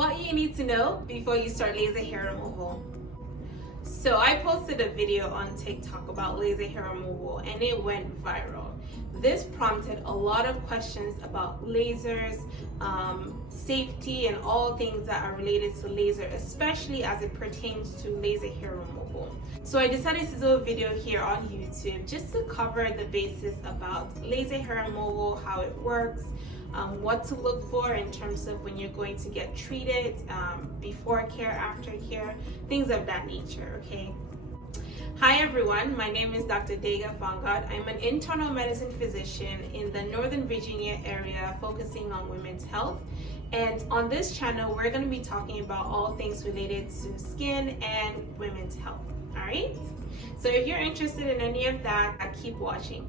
What you need to know before you start laser hair removal. So I posted a video on TikTok about laser hair removal and it went viral. This prompted a lot of questions about lasers, safety, and all things that are related to laser, especially as it pertains to laser hair removal. So I decided to do a video here on YouTube just to cover the basis about laser hair removal, how it works, what to look for in terms of when you're going to get treated, before care, after care, things of that nature, okay? Hi everyone, my name is Dr. Degha Fongod. I'm an internal medicine physician in the Northern Virginia area focusing on women's health. And on this channel, we're going to be talking about all things related to skin and women's health, all right? So if you're interested in any of that, keep watching.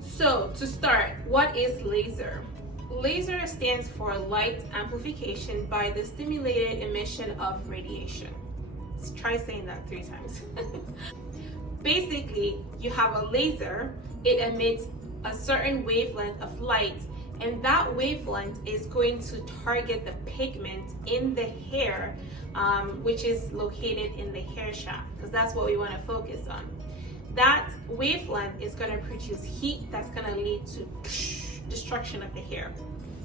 So to start, what is laser? Laser stands for light amplification by the stimulated emission of radiation. Let's try saying that 3 times. Basically, you have a laser, it emits a certain wavelength of light, and that wavelength is going to target the pigment in the hair, which is located in the hair shaft, because that's what we want to focus on. That wavelength is going to produce heat that's going to lead to destruction of the hair.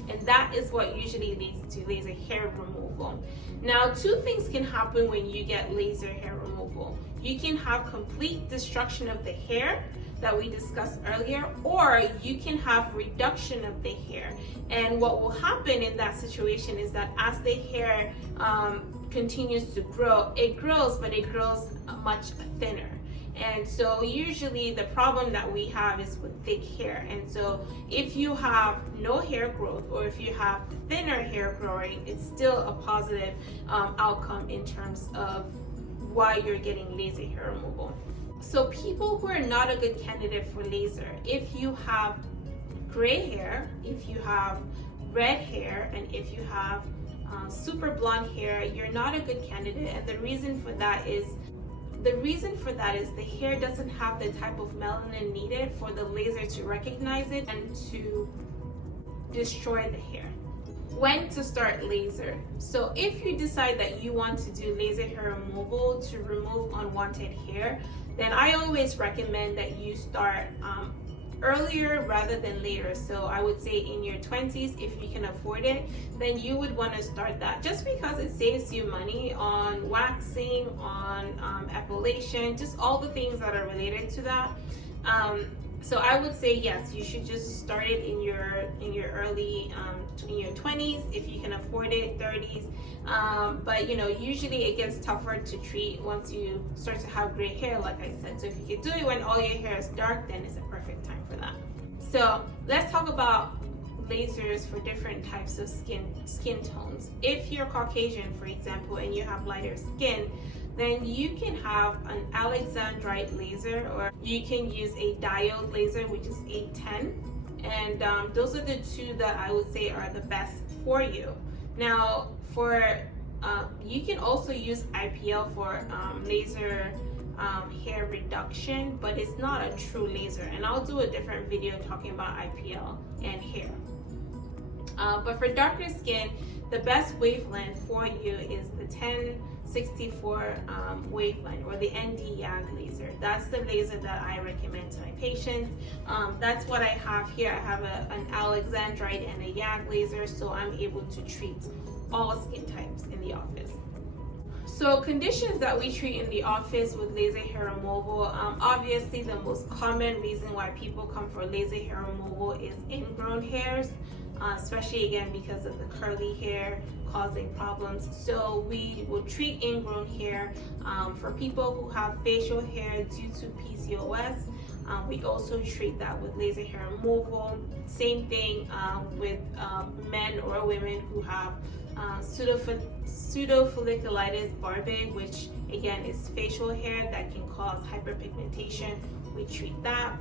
And that is what usually leads to laser hair removal. Now, 2 things can happen when you get laser hair removal. You can have complete destruction of the hair that we discussed earlier, or you can have reduction of the hair. And what will happen in that situation is that as the hair continues to grow, it grows, but it grows much thinner. And so usually the problem that we have is with thick hair. And so if you have no hair growth or if you have thinner hair growing, it's still a positive outcome in terms of why you're getting laser hair removal. So people who are not a good candidate for laser, if you have gray hair, if you have red hair, and if you have super blonde hair, you're not a good candidate. And the reason for that is the hair doesn't have the type of melanin needed for the laser to recognize it and to destroy the hair. When to start laser? So if you decide that you want to do laser hair removal to remove unwanted hair, then I always recommend that you start earlier rather than later. So I would say in your 20s, if you can afford it, then you would want to start that, just because it saves you money on waxing, on epilation, just all the things that are related to that. So I would say yes, you should just start it in your early in your 20s if you can afford it, 30s. But you know, usually it gets tougher to treat once you start to have gray hair, like I said. So if you could do it when all your hair is dark, then it's a perfect time for that. So let's talk about lasers for different types of skin tones. If you're Caucasian, for example, and you have lighter skin, then you can have an alexandrite laser, or you can use a diode laser, which is 810. And those are the 2 that I would say are the best for you. Now, you can also use IPL for laser hair reduction, but it's not a true laser. And I'll do a different video talking about IPL and hair. But for darker skin, the best wavelength for you is the 1064 wavelength, or the ND YAG laser. That's the laser that I recommend to my patients. That's what I have here. I have an alexandrite and a YAG laser, so I'm able to treat all skin types in the office. So conditions that we treat in the office with laser hair removal, obviously the most common reason why people come for laser hair removal is ingrown hairs, especially again because of the curly hair causing problems. So we will treat ingrown hair. For people who have facial hair due to PCOS, we also treat that with laser hair removal. Same thing with men or women who have pseudofolliculitis barbae, which again is facial hair that can cause hyperpigmentation. We treat that.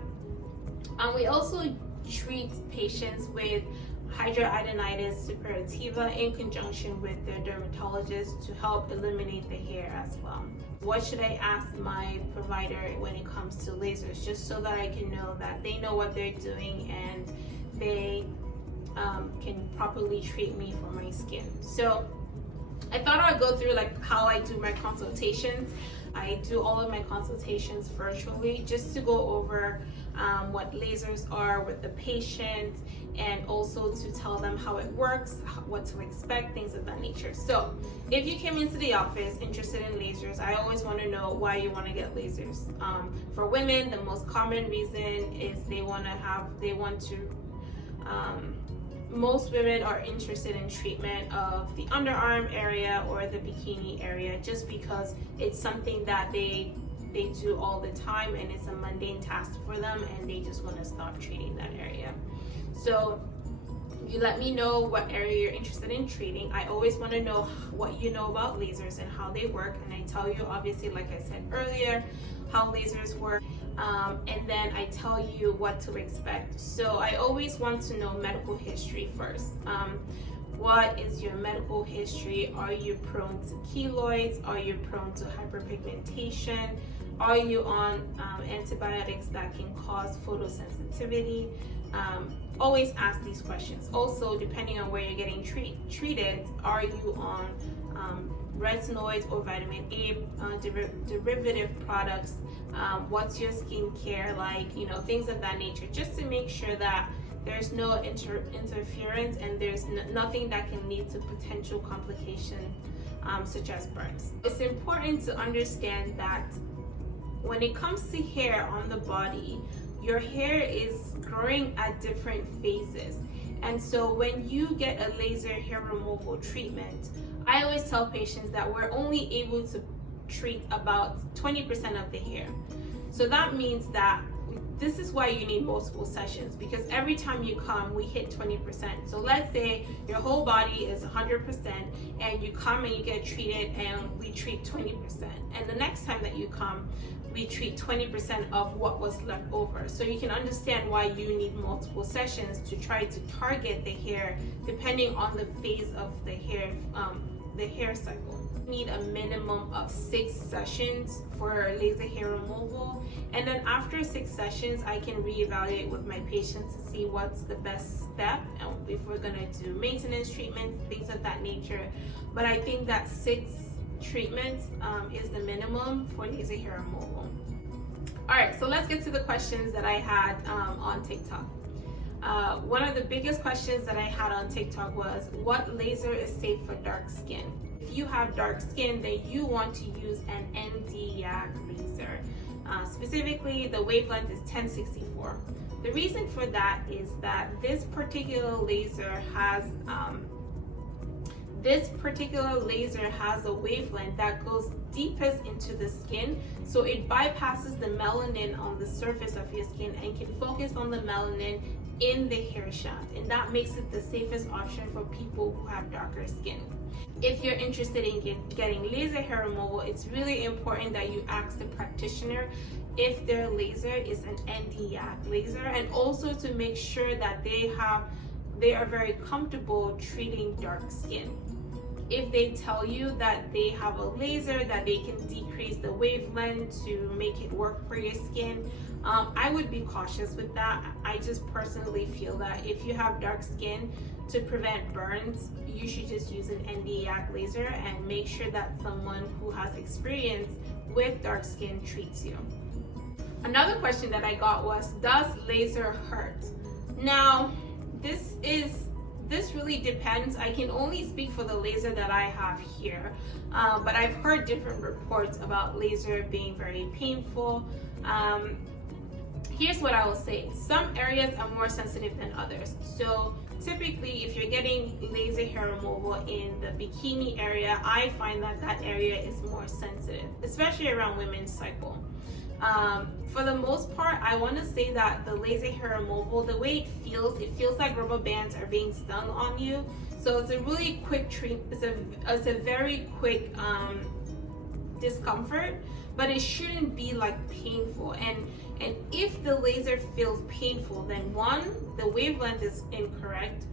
We also treat patients with hidradenitis suppurativa in conjunction with their dermatologist to help eliminate the hair as well. What should I ask my provider when it comes to lasers, just so that I can know that they know what they're doing and they can properly treat me for my skin? So I thought I'd go through like how I do my consultations. I do all of my consultations virtually just to go over what lasers are with the patient, and also to tell them how it works, what to expect, things of that nature. So if you came into the office interested in lasers, I always want to know why you want to get lasers. For women, the most common reason is most women are interested in treatment of the underarm area or the bikini area, just because it's something that they do all the time and it's a mundane task for them, and they just want to stop treating that area. So you let me know what area you're interested in treating. I always want to know what you know about lasers and how they work, and I tell you, obviously, like I said earlier, how lasers work, and then I tell you what to expect. So I always want to know medical history first. What is your medical history? Are you prone to keloids? Are you prone to hyperpigmentation? Are you on antibiotics that can cause photosensitivity? Always ask these questions. Also, depending on where you're getting treated, are you on retinoids or vitamin A derivative products? What's your skincare like? Things of that nature, just to make sure that there's no interference and there's nothing that can lead to potential complications such as burns. It's important to understand that when it comes to hair on the body, your hair is growing at different phases. And so when you get a laser hair removal treatment, I always tell patients that we're only able to treat about 20% of the hair. So that means that this is why you need multiple sessions, because every time you come, we hit 20%. So let's say your whole body is 100% and you come and you get treated and we treat 20%. And the next time that you come, we treat 20% of what was left over. So you can understand why you need multiple sessions to try to target the hair depending on the phase of the hair cycle. You need a minimum of 6 sessions for laser hair removal, and then after 6 sessions I can reevaluate with my patients to see what's the best step and if we're gonna do maintenance treatments, things of that nature. But I think that 6 treatments is the minimum for laser hair removal. All right, so let's get to the questions that I had on TikTok. One of the biggest questions that I had on TikTok was, what laser is safe for dark skin? If you have dark skin, then you want to use an Nd:YAG laser. Specifically, the wavelength is 1064. The reason for that is that this particular laser has a wavelength that goes deepest into the skin, so it bypasses the melanin on the surface of your skin and can focus on the melanin in the hair shaft, and that makes it the safest option for people who have darker skin. If you're interested in getting laser hair removal, it's really important that you ask the practitioner if their laser is an Nd:YAG laser, and also to make sure that they are very comfortable treating dark skin. If they tell you that they have a laser that they can decrease the wavelength to make it work for your skin, I would be cautious with that. I just personally feel that if you have dark skin, to prevent burns, you should just use an Nd:YAG laser and make sure that someone who has experience with dark skin treats you. Another question that I got was, does laser hurt? Now, this really depends. I can only speak for the laser that I have here, but I've heard different reports about laser being very painful. Here's what I will say. Some areas are more sensitive than others. So typically, if you're getting laser hair removal in the bikini area, I find that area is more sensitive, especially around women's cycle. For the most part, I want to say that the laser hair removal, the way it feels like rubber bands are being stung on you. So it's a really quick it's a very quick discomfort, but it shouldn't be like painful. And if the laser feels painful, then 1, the wavelength is incorrect,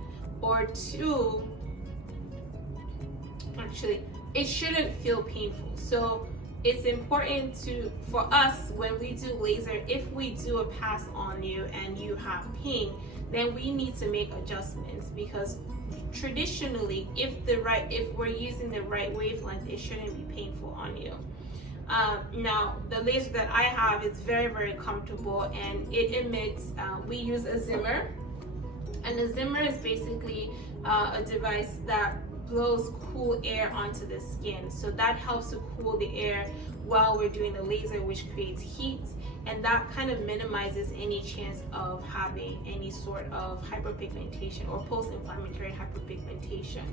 or 2, actually, it shouldn't feel painful. So it's important for us, when we do laser, if we do a pass on you and you have pain, then we need to make adjustments, because traditionally, if we're using the right wavelength, it shouldn't be painful on you. Now, the laser that I have is very, very comfortable, and it emits, we use a zimmer, and a zimmer is basically a device that blows cool air onto the skin. So that helps to cool the air while we're doing the laser, which creates heat, and that kind of minimizes any chance of having any sort of hyperpigmentation or post-inflammatory hyperpigmentation.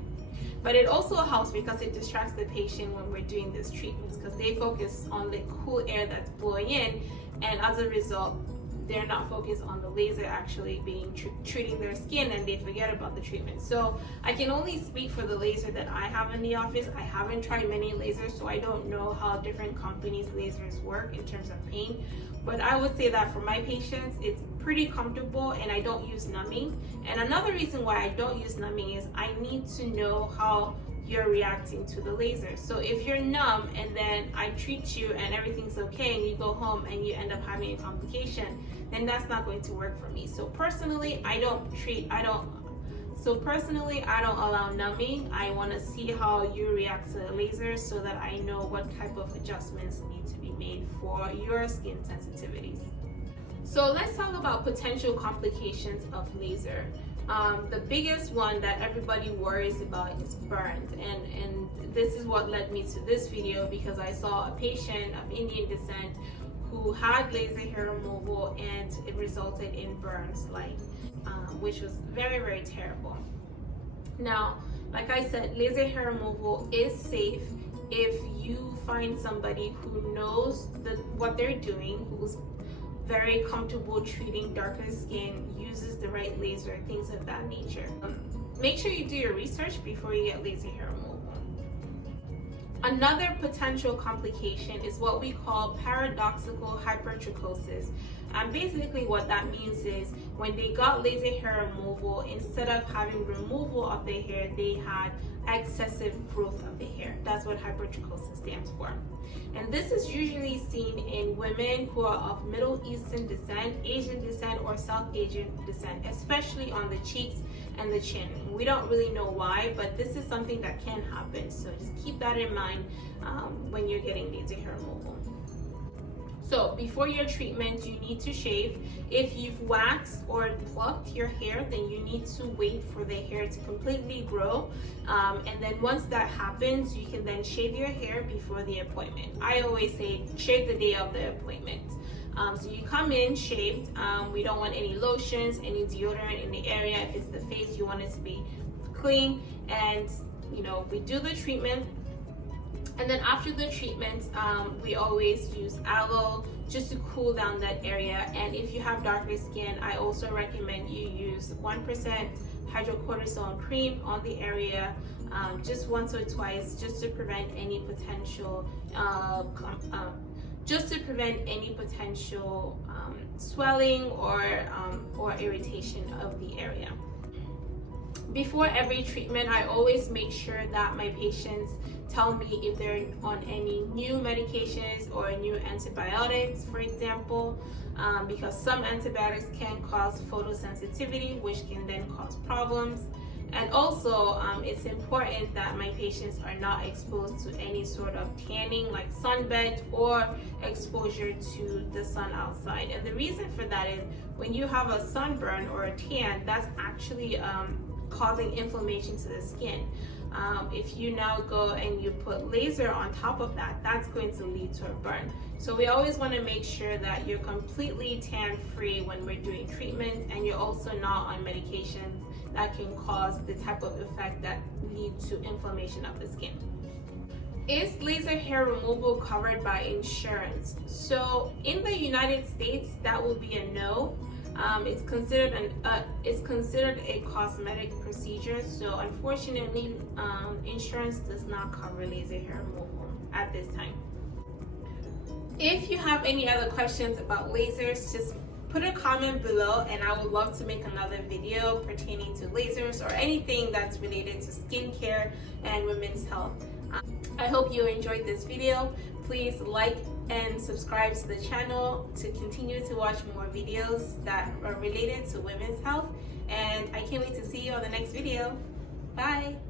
But it also helps because it distracts the patient when we're doing these treatments, because they focus on the cool air that's blowing in, and as a result, they're not focused on the laser actually being treating their skin, and they forget about the treatment. So I can only speak for the laser that I have in the office. I haven't tried many lasers, so I don't know how different companies' lasers work in terms of pain. But I would say that for my patients, it's pretty comfortable, and I don't use numbing. And another reason why I don't use numbing is I need to know how you're reacting to the laser. So if you're numb and then I treat you and everything's okay, and you go home and you end up having a complication, then that's not going to work for me. So personally, I don't allow numbing. I want to see how you react to the laser so that I know what type of adjustments need to be made for your skin sensitivities. So let's talk about potential complications of laser. The biggest one that everybody worries about is burns, and this is what led me to this video, because I saw a patient of Indian descent who had laser hair removal and it resulted in burns, which was very, very terrible. Now, like I said, laser hair removal is safe if you find somebody who knows what they're doing, who's very comfortable treating darker skin, uses the right laser, things of that nature. Make sure you do your research before you get laser hair removal. Another potential complication is what we call paradoxical hypertrichosis. And basically what that means is when they got laser hair removal, instead of having removal of the hair, they had excessive growth of the hair. That's what hypertrichosis stands for. And this is usually seen in women who are of Middle Eastern descent, Asian descent, or South Asian descent, especially on the cheeks and the chin. We don't really know why, but this is something that can happen. So just keep that in mind when you're getting laser hair removal. So before your treatment, you need to shave. If you've waxed or plucked your hair, then you need to wait for the hair to completely grow. And then once that happens, you can then shave your hair before the appointment. I always say shave the day of the appointment. So you come in shaved. We don't want any lotions, any deodorant in the area. If it's the face, you want it to be clean. And we do the treatment. And then after the treatment, we always use aloe just to cool down that area. And if you have darker skin, I also recommend you use 1% hydrocortisone cream on the area, just once or twice, just to prevent any potential swelling or irritation of the area. Before every treatment, I always make sure that my patients tell me if they're on any new medications or new antibiotics, for example, because some antibiotics can cause photosensitivity, which can then cause problems. And also, it's important that my patients are not exposed to any sort of tanning, like sunbed or exposure to the sun outside. And the reason for that is when you have a sunburn or a tan, that's actually causing inflammation to the skin. If you now go and you put laser on top of that, that's going to lead to a burn. So we always want to make sure that you're completely tan free when we're doing treatments, and you're also not on medications that can cause the type of effect that lead to inflammation of the skin. Is laser hair removal covered by insurance? So in the United States, that will be a no. It's considered a cosmetic procedure, so unfortunately, insurance does not cover laser hair removal at this time. If you have any other questions about lasers, just put a comment below, and I would love to make another video pertaining to lasers or anything that's related to skincare and women's health. I hope you enjoyed this video. Please like and subscribe to the channel to continue to watch more videos that are related to women's health. And I can't wait to see you on the next video. Bye.